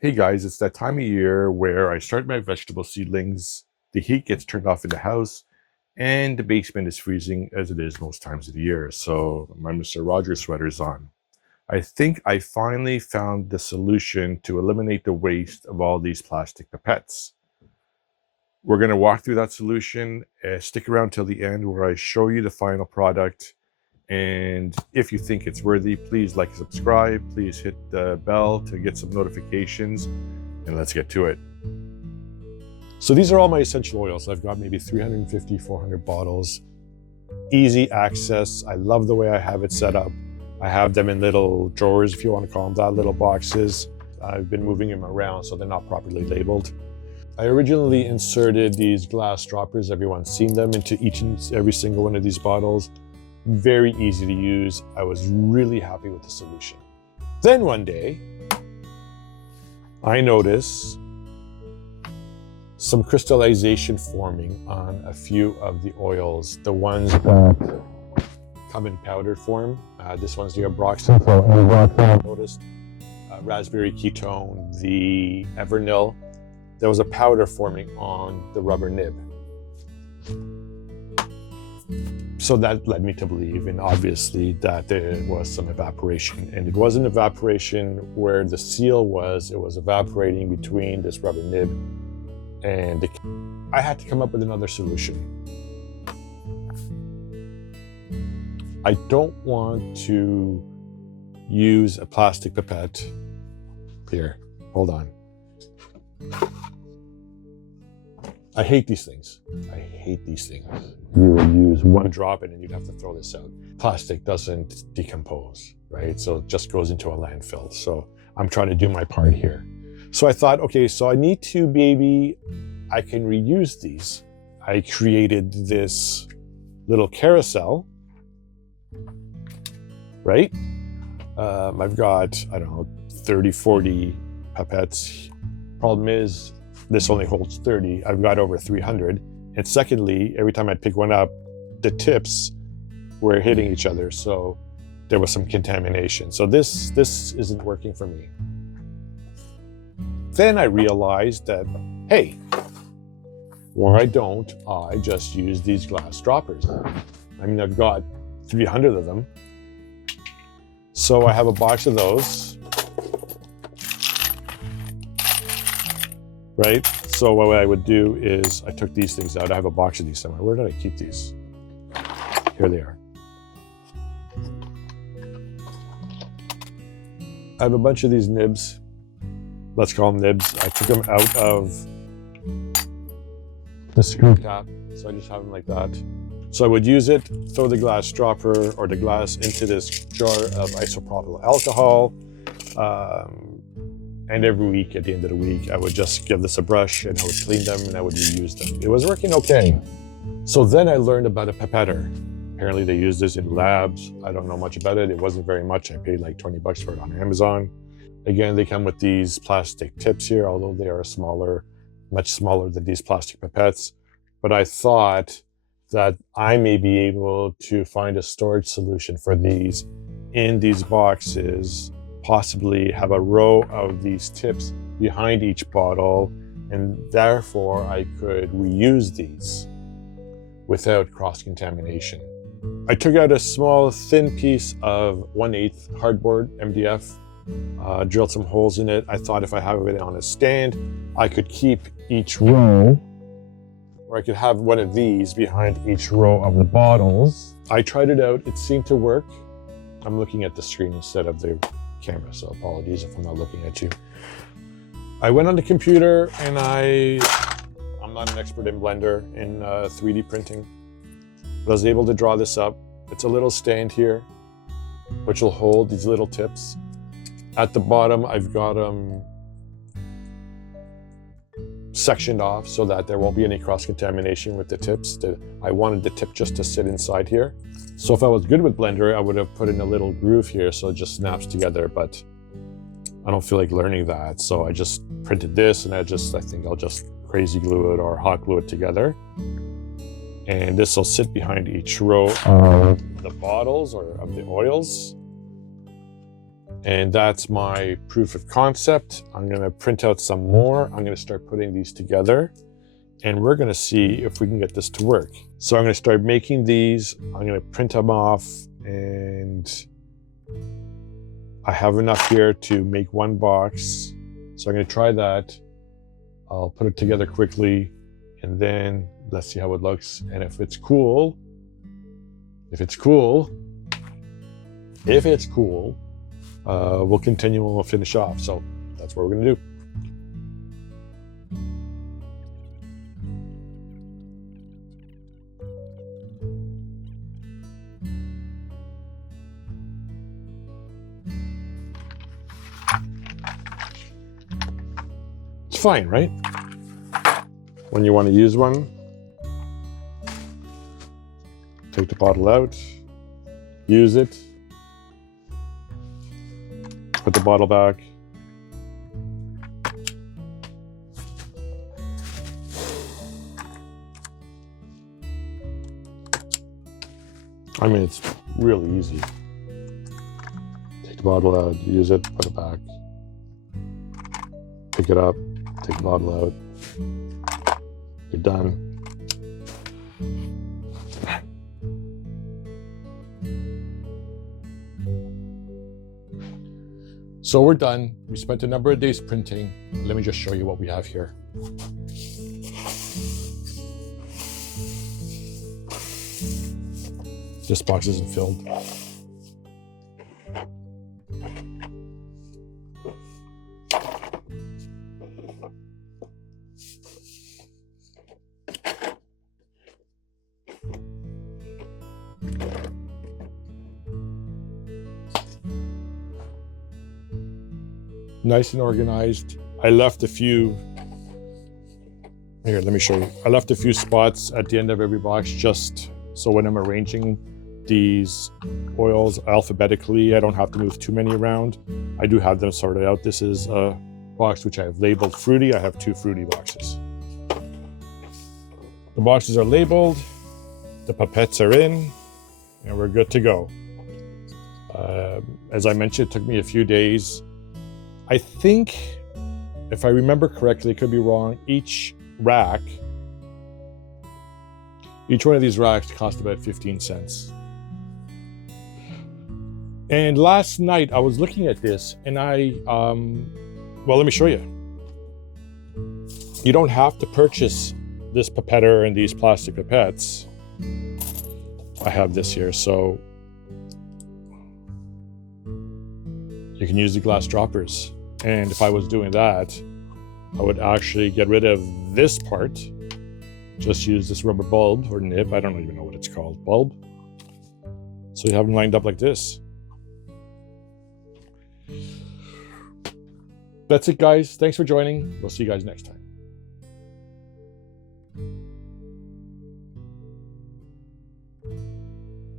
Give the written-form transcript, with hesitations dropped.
Hey guys, it's that time of year where I start my vegetable seedlings, the heat gets turned off in the house, and the basement is freezing as it is most times of the year. So my Mr. Rogers sweater's on. I think I finally found the solution to eliminate the waste of all these plastic pipettes. We're going to walk through that solution. Stick around till the end where I show you the final product. And if you think it's worthy, please like and subscribe. Please hit the bell to get some notifications. And let's get to it. So these are all my essential oils. I've got maybe 350, 400 bottles. Easy access. I love the way I have it set up. I have them in little drawers, if you want to call them that, little boxes. I've been moving them around so they're not properly labeled. I originally inserted these glass droppers, everyone's seen them, into each and every single one of these bottles. Very easy to use. I was really happy with the solution. Then one day, I noticed some crystallization forming on a few of the oils, the ones that come in powder form. This one's the Abroxan. I noticed raspberry ketone, the Evernil. There was a powder forming on the rubber nib. So that led me to believe, and obviously, that there was some evaporation. And it wasn't evaporation where the seal was, it was evaporating between this rubber nib and I had to come up with another solution. I don't want to use a plastic pipette. Here, hold on. I hate these things. I hate these things. You would use one drop and then you'd have to throw this out. Plastic doesn't decompose, right? So it just goes into a landfill. So I'm trying to do my part here. So I thought, okay, so I need to, I can reuse these. I created this little carousel, right? I've got, I don't know, 30, 40 pipettes. Problem is, this only holds 30. I've got over 300. And secondly, every time I'd pick one up, the tips were hitting each other. So there was some contamination. So this isn't working for me. Then I realized that, hey, why don't I just use these glass droppers? I mean, I've got 300 of them. So I have a box of those. Right? So what I would do is I took these things out. I have a box of these somewhere. Where did I keep these? Here they are. I have a bunch of these nibs. Let's call them nibs. I took them out of the screw cap. So I just have them like that. So I would use it, throw the glass dropper or the glass into this jar of isopropyl alcohol. And every week, at the end of the week, I would just give this a brush and I would clean them and I would reuse them. It was working okay. So then I learned about a pipetter. Apparently they use this in labs. I don't know much about it. It wasn't very much. I paid like 20 bucks for it on Amazon. Again, they come with these plastic tips here, although they are smaller, much smaller than these plastic pipettes. But I thought that I may be able to find a storage solution for these in these boxes, possibly have a row of these tips behind each bottle, and therefore I could reuse these without cross-contamination. I took out a small thin piece of 1/8 hardboard MDF, drilled some holes in it. I thought if I have it on a stand, I could keep each row, or I could have one of these behind each row of the bottles. I tried it out, it seemed to work. I'm looking at the screen instead of the camera, so apologies if I'm not looking at you. I went on the computer and I'm not an expert in Blender, in 3D printing, but I was able to draw this up. It's a little stand here, which will hold these little tips. At the bottom, I've got them sectioned off so that there won't be any cross-contamination with the tips. I wanted the tip just to sit inside here. So if I was good with Blender, I would have put in a little groove here so it just snaps together, but I don't feel like learning that. So I just printed this and I think I'll just crazy glue it or hot glue it together. And this will sit behind each row of the bottles or of the oils. And that's my proof of concept. I'm going to print out some more. I'm going to start putting these together, and we're going to see if we can get this to work. So I'm going to start making these. I'm going to print them off, and I have enough here to make one box. So I'm going to try that. I'll put it together quickly, and then let's see how it looks. And if it's cool, we'll continue and we'll finish off. So that's what we're going to do. It's fine, right? When you want to use one, take the bottle out, use it, put the bottle back. I mean, it's really easy. Take the bottle out, use it, put it back. Pick it up, take the bottle out. You're done. So we're done. We spent a number of days printing. Let me just show you what we have here. This box isn't filled. Nice and organized. I left a few, here, let me show you. I left a few spots at the end of every box just so when I'm arranging these oils alphabetically, I don't have to move too many around. I do have them sorted out. This is a box which I have labeled fruity. I have 2 fruity boxes. The boxes are labeled, the pipettes are in, and we're good to go. As I mentioned, it took me a few days. I think, if I remember correctly, it could be wrong, each one of these racks cost about 15 cents. And last night I was looking at this and well, let me show you. You don't have to purchase this pipetter and these plastic pipettes. I have this here, so you can use the glass droppers. And if I was doing that, I would actually get rid of this part, just use this rubber bulb or nib, I don't even know what it's called, bulb. So you have them lined up like this. That's it, guys. Thanks for joining. We'll see you guys next time.